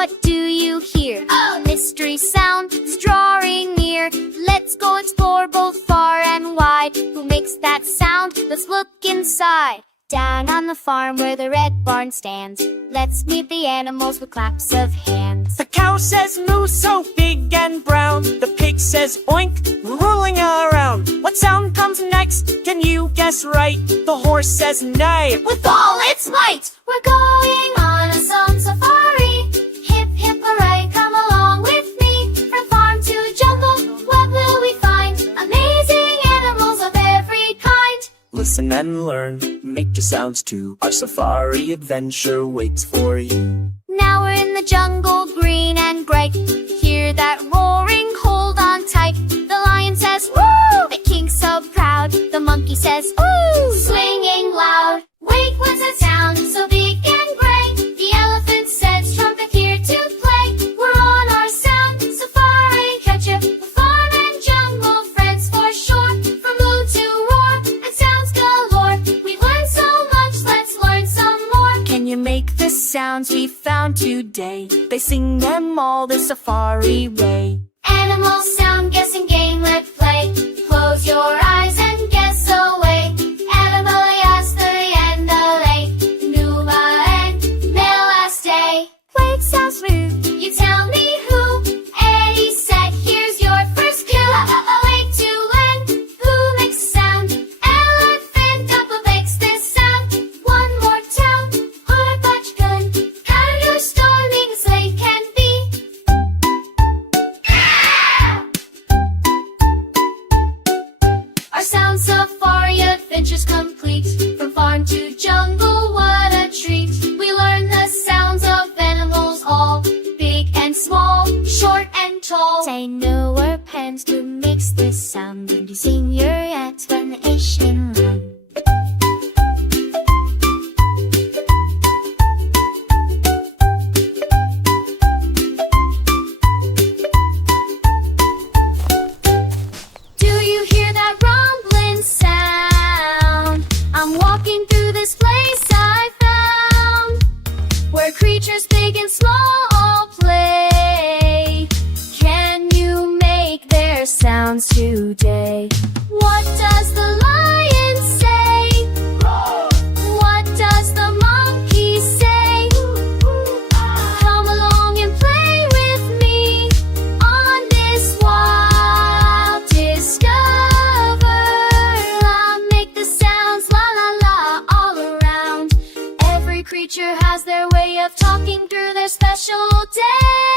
what do you hear? A mystery sound is drawing near. Let's go explore both far and wide. Who makes that sound? Let's look inside. Down on the farm where the red barn stands, let's meet the animals with claps of hands. The cow says moo, so big and brown. The pig says oink, rolling around. What sound comes next? Can you guess right? The horse says neigh With all its might. We're going on a sound safari. Hip hip hooray, come along with me. From farm to jungle, what will we find? Amazing animals of every kind. Listen and learn, make your sounds too. Our safari adventure waits for you. Now we're in the jungle, green and bright. Hear that roaring, hold on tight. The lion says, woo! The king's so proud. The monkey says, ooh! Swinging loud. Wait, what's that sound so big and gray? The elephant says, trumpet here to play. We're on our sound safari. Catch up with farm and jungle friends for sure. From moo to roar and sounds galore. We've learned so much, let's learn some more. Can you make the sounds we found today? They sing them all the safari way. Animal sound guessing game, let's play. Close your eyes and guess away. Animal, yes, the and the lay. Numa and male last day. Wait, sounds smooth. You tell me who. Eddie said, here's your first clue. Wait to learn who makes sound. Elephant double makes this sound. One more town, hard but good. How your storming sleigh can be. Our sound safari adventure's complete. From farm to jungle, what a treat. We learn the sounds of animals all, big and small, short and tall. Say no or pens to mix this sound. And you sing your explanation line. Do you hear that rumbling sound? I'm walking through this place I found, where creatures big and small all play. Can you make their sounds today? What does the lion say? What does the monkey say? Come along and play with me on this wild discovery. I'll make the sounds la la la all around. Every creature has their way of talking through their special day.